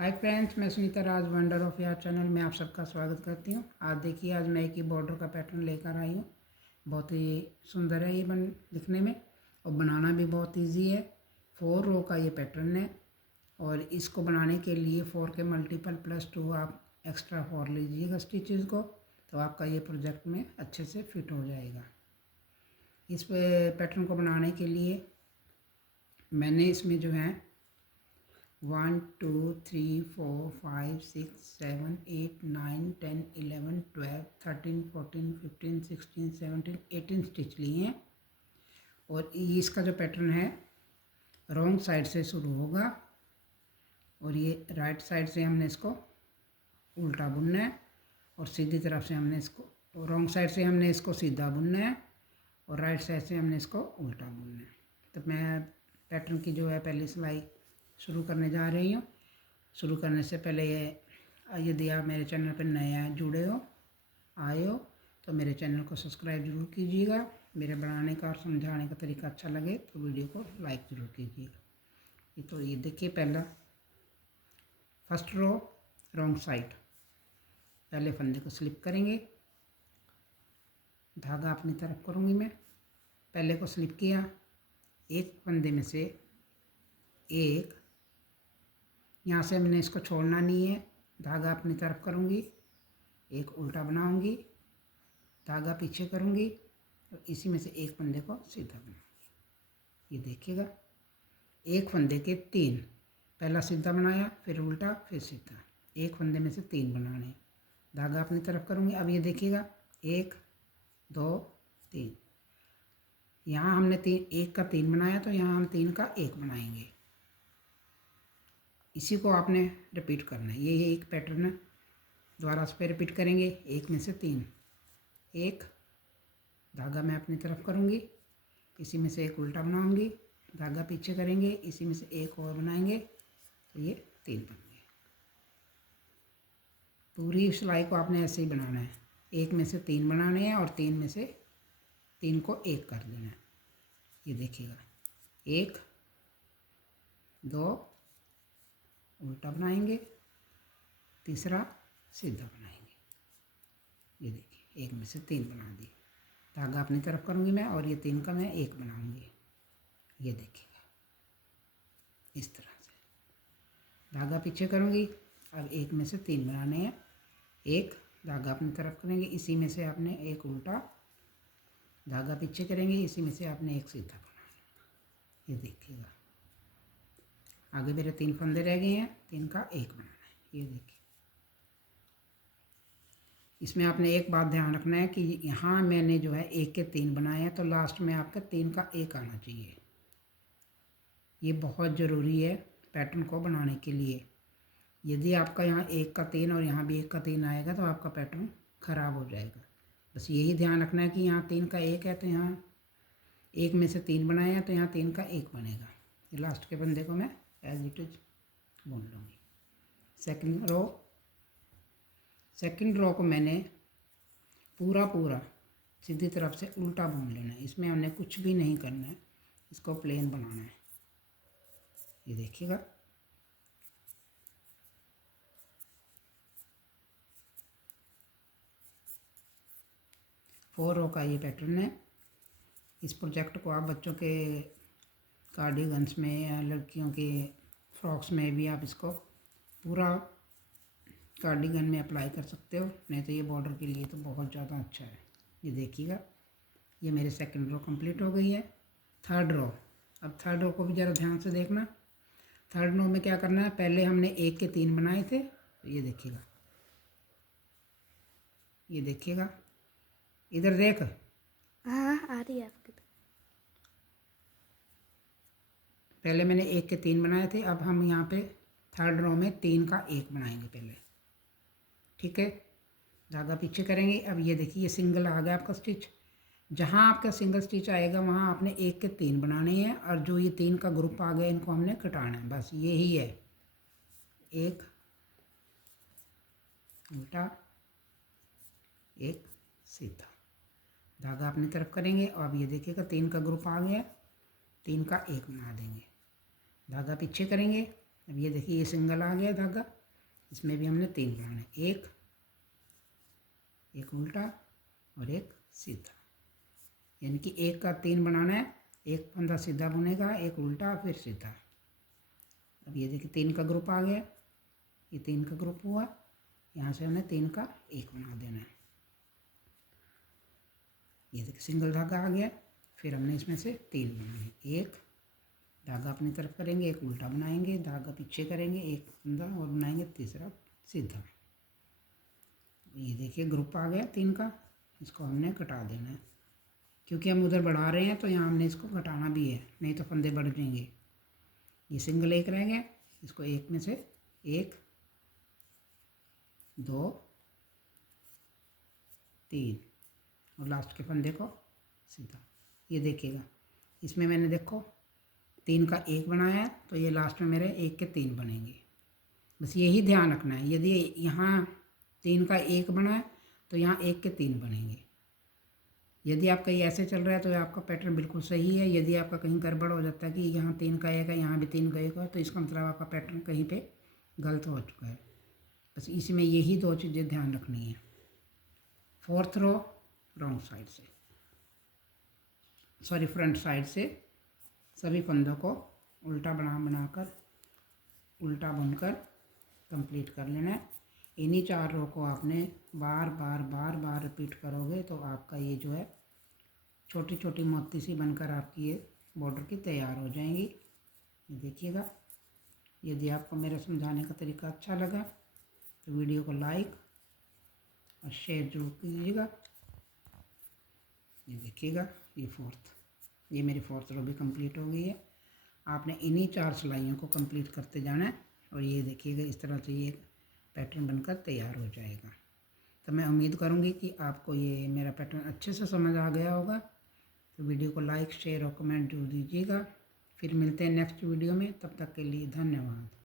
Hi friends, मैं सुनीता राज wonder of यार channel में आप सबका स्वागत करती हूँ। आज देखिए, आज मैं एक ही बॉर्डर का पैटर्न लेकर आई हूँ। बहुत ही सुंदर है ये दिखने में और बनाना भी बहुत इजी है। 4 रो का ये पैटर्न है और इसको बनाने के लिए 4 के मल्टीपल +2 आप एक्स्ट्रा 4 लीजिएगा स्टिचेस को, तो आपका ये प्रोजेक्ट में अच्छे से फिट हो जाएगा। इस पैटर्न को बनाने के लिए मैंने इसमें जो है 1 2 3 4 5 6 7 8 9 10 11 12 13 14 15 16 17 18 स्टिच लिए हैं। और इसका जो पैटर्न है रॉन्ग साइड से शुरू होगा और ये राइट साइड से हमने इसको उल्टा बुनना है और सीधी तरफ से हमने इसको रॉन्ग साइड से हमने इसको सीधा बुनना है और राइट साइड से हमने इसको उल्टा बुनना है। तो मैं पैटर्न की जो है पहली सिलाई शुरू करने जा रही हूँ। शुरू करने से पहले यदि आप मेरे चैनल पर नए जुड़े हो आए हो तो मेरे चैनल को सब्सक्राइब ज़रूर कीजिएगा। मेरे बनाने का और समझाने का तरीका अच्छा लगे तो वीडियो को लाइक ज़रूर कीजिएगा। तो ये देखिए, पहला फर्स्ट रो रॉन्ग साइड, पहले फंदे को स्लिप करेंगे, धागा अपनी तरफ करूँगी मैं, पहले को स्लिप किया, एक फंदे में से एक, यहाँ से मैंने इसको छोड़ना नहीं है, धागा अपनी तरफ करूँगी, एक उल्टा बनाऊँगी, धागा पीछे करूँगी और इसी में से एक फंदे को सीधा बनाऊँगी। ये देखिएगा, एक फंदे के 3, पहला सीधा बनाया, फिर उल्टा, फिर सीधा, एक फंदे में से 3 बनाने, धागा अपनी तरफ करूँगी। अब ये देखिएगा 1 2 3, यहाँ हमने 1 का 3 बनाया तो यहाँ हम 3 का 1 बनाएंगे। इसी को आपने रिपीट करना है। ये एक पैटर्न है, दोबारा उस पर रिपीट करेंगे। 1 में से 3, 1, धागा मैं अपनी तरफ करूँगी, इसी में से एक उल्टा बनाऊँगी, धागा पीछे करेंगे, इसी में से एक और बनाएंगे, तो ये 3 बन गए। पूरी सिलाई को आपने ऐसे ही बनाना है, 1 में से 3 बनाने हैं और 3 में से 3 को 1 कर देना है। ये देखिएगा, 1 2 उल्टा बनाएंगे, तीसरा सीधा बनाएंगे। ये देखिए, 1 में से 3 बना दिए, धागा अपनी तरफ करूँगी मैं और ये 3 का मैं 1 बनाऊँगी। ये देखिएगा, इस तरह से धागा पीछे करूँगी। अब 1 में से 3 बनाने हैं, 1, धागा अपनी तरफ करेंगे, इसी में से आपने एक उल्टा, धागा पीछे करेंगे, इसी में से आपने एक सीधा बनाना। ये देखिएगा, आगे मेरे 3 फंदे रह गए हैं, 3 का 1 बनाना है। ये देखिए, इसमें आपने एक बात ध्यान रखना है कि यहाँ मैंने जो है 1 के 3 बनाए हैं तो लास्ट में आपका 3 का 1 आना चाहिए। ये बहुत ज़रूरी है पैटर्न को बनाने के लिए। यदि आपका यहाँ 1 का 3 और यहाँ भी 1 का 3 आएगा तो आपका पैटर्न ख़राब हो जाएगा। बस यही ध्यान रखना है कि यहाँ 3 का 1 है तो यहाँ 1 में से 3 बनाए हैं तो यहाँ 3 का 1 बनेगा। ये लास्ट के फंदे को मैं एज इट इज बुन लूँगी। सेकंड रो को मैंने पूरा सीधी तरफ से उल्टा बुन लेना है। इसमें हमने कुछ भी नहीं करना है, इसको प्लेन बनाना है। ये देखिएगा, फोर रो का ये पैटर्न है। इस प्रोजेक्ट को आप बच्चों के कार्डिगन्स में या लड़कियों के फ्रॉक्स में भी आप इसको पूरा कार्डिगन में अप्लाई कर सकते हो, नहीं तो ये बॉर्डर के लिए तो बहुत ज़्यादा अच्छा है। ये देखिएगा, ये मेरे सेकंड रो कंप्लीट हो गई है। थर्ड रो, अब थर्ड रो को भी ज़रा ध्यान से देखना। थर्ड रो में क्या करना है, पहले हमने 1 के 3 बनाए थे, तो ये देखिएगा, ये देखिएगा, इधर देख, हाँ आ रही है आपकी। पहले मैंने 1 के 3 बनाए थे, अब हम यहाँ पे थर्ड रो में 3 का 1 बनाएंगे पहले। ठीक है, धागा पीछे करेंगे। अब ये देखिए, ये सिंगल आ गया आपका स्टिच। जहाँ आपका सिंगल स्टिच आएगा वहाँ आपने 1 के 3 बनाने हैं और जो ये 3 का ग्रुप आ गया इनको हमने कटाना है। बस यही है, एक उल्टा, एक सीधा, धागा अपनी तरफ करेंगे और अब ये देखिएगा 3 का ग्रुप आ गया, 3 का 1 बना देंगे, धागा पीछे करेंगे, अब ये देखिए ये सिंगल आ गया धागा, इसमें भी हमने 3 बनाने, एक उल्टा और एक सीधा, यानी कि एक का 3 बनाना है, एक फंदा सीधा बुनेगा, एक उल्टा फिर सीधा। अब ये देखिए 3 का ग्रुप आ गया, ये 3 का ग्रुप हुआ, यहाँ से हमने 3 का 1 बना देना है। ये देखिए सिंगल धागा आ गया, फिर हमने इसमें से 3 बनाए, एक धागा अपनी तरफ करेंगे, एक उल्टा बनाएंगे, धागा पीछे करेंगे, एक फंदा और बनाएंगे तीसरा सीधा। ये देखिए ग्रुप आ गया 3 का, इसको हमने घटा देना है, क्योंकि हम उधर बढ़ा रहे हैं तो यहाँ हमने इसको घटाना भी है, नहीं तो फंदे बढ़ जाएंगे। ये सिंगल एक रह गया, इसको एक में से 1 2 3 और लास्ट के फंदे को सीधा। ये देखिएगा इसमें मैंने देखो 3 का 1 बनाया है, तो ये लास्ट में मेरे 1 के 3 बनेंगे। बस यही ध्यान रखना है, यदि यहाँ 3 का 1 बना है तो यहाँ 1 के 3 बनेंगे। यदि आप कहीं ऐसे चल रहा है तो आपका पैटर्न बिल्कुल सही है। यदि आपका कहीं गड़बड़ हो जाता है कि यहाँ 3 का 1 है, यहाँ भी 3 का 1 है, तो इसका मतलब आपका पैटर्न कहीं पे गलत हो चुका है। बस इसी में यही 2 चीज़ें ध्यान रखनी है। 4th रो रॉन्ग साइड से, सॉरी फ्रंट साइड से सभी फंदों को उल्टा बनाकर उल्टा बुनकर कंप्लीट कर लेना है। इन्हीं 4 रो को आपने बार बार रिपीट करोगे तो आपका ये जो है छोटी छोटी मोती सी बनकर आपकी ये बॉर्डर की तैयार हो जाएंगी। ये देखिएगा, यदि आपको मेरा समझाने का तरीका अच्छा लगा तो वीडियो को लाइक और शेयर जरूर कीजिएगा। ये देखिएगा ये मेरी 4th रो भी कंप्लीट हो गई है। आपने इन्हीं 4 सिलाइयों को कंप्लीट करते जाना है और ये देखिएगा इस तरह से ये पैटर्न बनकर तैयार हो जाएगा। तो मैं उम्मीद करूँगी कि आपको ये मेरा पैटर्न अच्छे से समझ आ गया होगा। तो वीडियो को लाइक शेयर और कमेंट जरूर दीजिएगा। फिर मिलते हैं नेक्स्ट वीडियो में, तब तक के लिए धन्यवाद।